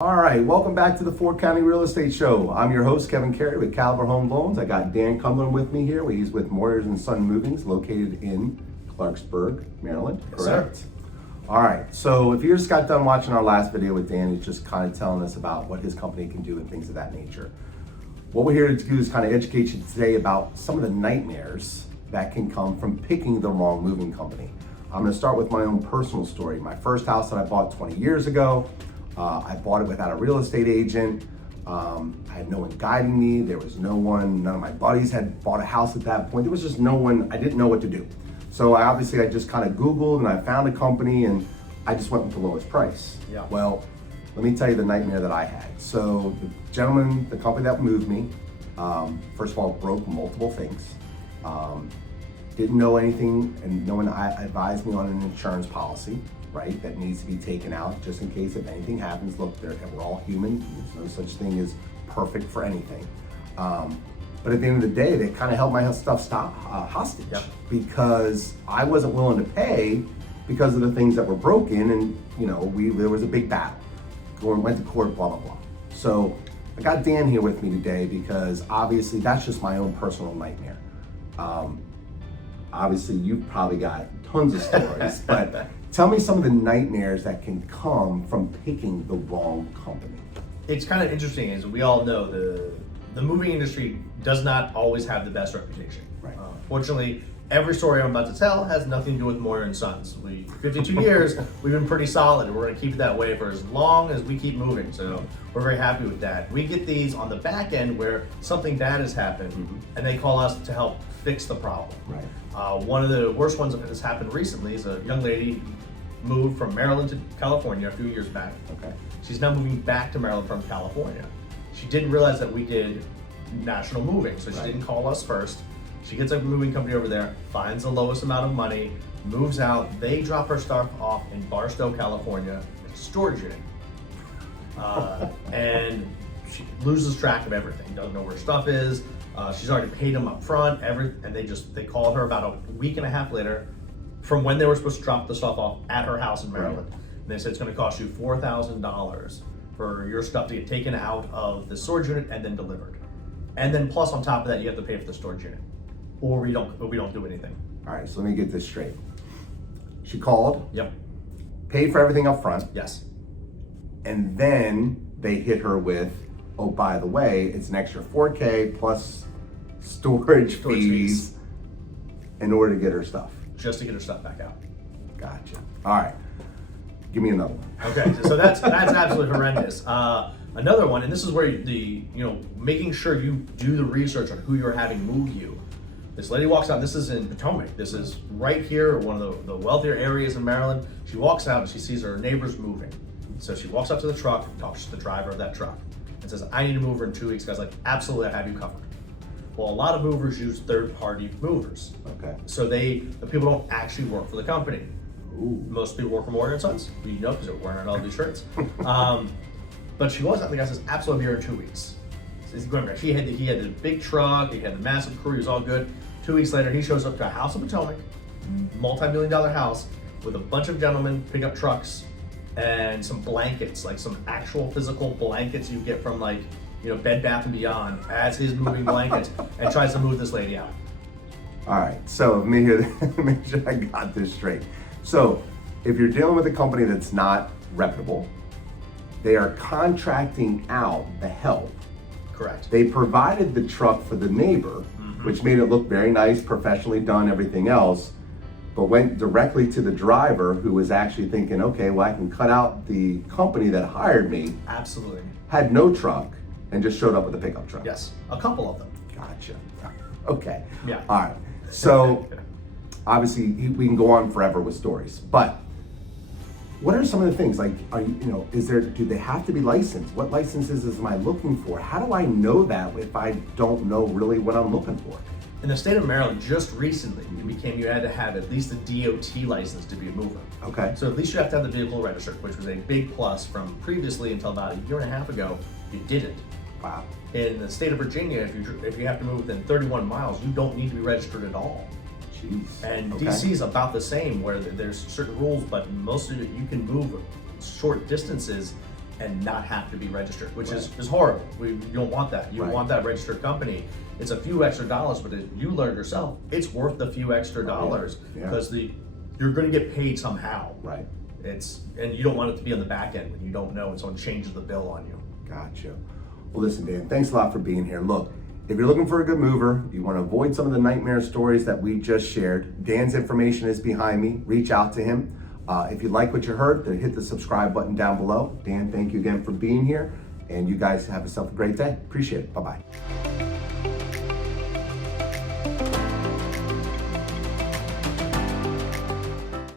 All right, welcome back to the Fort County Real Estate Show. I'm your host, Kevin Carey with Caliber Home Loans. I got Dan Cumberland with me here. He's with Moyer and Sons Movings, located in Clarksburg, Maryland, correct? Yes, all right, so if you just got done watching our last video with Dan, he's just kind of telling us about what his company can do and things of that nature. What we're here to do is kind of educate you today about some of the nightmares that can come from picking the wrong moving company. I'm gonna start with my own personal story. My first house that I bought 20 years ago, I bought it without a real estate agent. I had no one guiding me. There was no one, none of my buddies had bought a house at that point. There was just no one, I didn't know what to do. So I just kind of Googled and I found a company and I just went with the lowest price. Yeah. Well, let me tell you the nightmare that I had. So the gentleman, the company that moved me, first of all, broke multiple things. Didn't know anything, and no one advised me on an insurance policy, right? That needs to be taken out just in case if anything happens. Look, we're all human. There's no such thing as perfect for anything. But at the end of the day, they kind of held my stuff hostage. Yep. Because I wasn't willing to pay because of the things that were broken, and there was a big battle. Went to court, blah, blah, blah. So I got Dan here with me today because obviously that's just my own personal nightmare. Obviously you've probably got tons of stories, but tell me some of the nightmares that can come from picking the wrong company. It's kind of interesting, as we all know, the moving industry does not always have the best reputation. Right. Fortunately, every story I'm about to tell has nothing to do with Moyer and Sons. 52 years, we've been pretty solid. We're going to keep it that way for as long as we keep moving. So we're very happy with that. We get these on the back end where something bad has happened, and they call us to help fix the problem. Right. One of the worst ones that has happened recently is a young lady moved from Maryland to California a few years back. Okay. She's now moving back to Maryland from California. She didn't realize that we did national moving, so she didn't call us first. She gets a moving company over there, finds the lowest amount of money, moves out. They drop her stuff off in Barstow, California, in a storage unit. And she loses track of everything, doesn't know where her stuff is. She's already paid them up front, and they called her about a week and a half later from when they were supposed to drop the stuff off at her house in Maryland. And they said it's gonna cost you $4,000 for your stuff to get taken out of the storage unit and then delivered. And then plus on top of that, you have to pay for the storage unit. Or we don't do anything. All right, so let me get this straight. She called, Yep. paid for everything up front, Yes. and then they hit her with, oh, by the way, it's an extra $4K plus storage fees in order to get her stuff. Just to get her stuff back out. Gotcha. All right, give me another one. Okay, so that's absolutely horrendous. Another one, and this is where making sure you do the research on who you're having move you. This lady walks out. This is in Potomac. This is right here, one of the wealthier areas in Maryland. She walks out and she sees her neighbors moving. So she walks up to the truck, talks to the driver of that truck, and says, "I need to move her in 2 weeks." Guy's like, "Absolutely, I have you covered." Well, a lot of movers use third-party movers. Okay. So the people don't actually work for the company. Ooh. Most people work for Moyer and Sons. You know, because they're wearing all these shirts. But she was out, and the guy says, "Absolutely, I'm here in 2 weeks." So he had the big truck, he had the massive crew, he was all good. 2 weeks later, he shows up to a house in Potomac, multi-million-dollar house, with a bunch of gentlemen, pickup trucks, and some blankets, like some actual physical blankets you get from Bed Bath & Beyond, as his moving blankets, and tries to move this lady out. All right, so make sure I got this straight. So if you're dealing with a company that's not reputable, they are contracting out the help. Correct. They provided the truck for the neighbor, which made it look very nice, professionally done, everything else, but went directly to the driver who was actually thinking, okay, well, I can cut out the company that hired me, Absolutely. had no truck, and just showed up with a pickup truck. Yes, a couple of them. Gotcha. Okay. Yeah. All right. So obviously we can go on forever with stories, but what are some of the things like, do they have to be licensed? What licenses am I looking for? How do I know that if I don't know really what I'm looking for? In the state of Maryland, just recently, you had to have at least a DOT license to be a mover. Okay. So at least you have to have the vehicle registered, which was a big plus from previously until about a year and a half ago, you didn't. Wow. In the state of Virginia, if you have to move within 31 miles, you don't need to be registered at all. Jeez. And Okay. DC is about the same, where there's certain rules, but most of it you can move short distances and not have to be registered, which is horrible. You don't want that. You want that registered company. It's a few extra dollars, but as you learned yourself, it's worth the few extra dollars because you're going to get paid somehow. Right. And you don't want it to be on the back end when you don't know and someone changes the bill on you. Gotcha. Well, listen, Dan, thanks a lot for being here. Look, if you're looking for a good mover, you want to avoid some of the nightmare stories that we just shared, Dan's information is behind me. Reach out to him. If you like what you heard, then hit the subscribe button down below. Dan, thank you again for being here. And you guys have yourself a great day. Appreciate it. Bye-bye.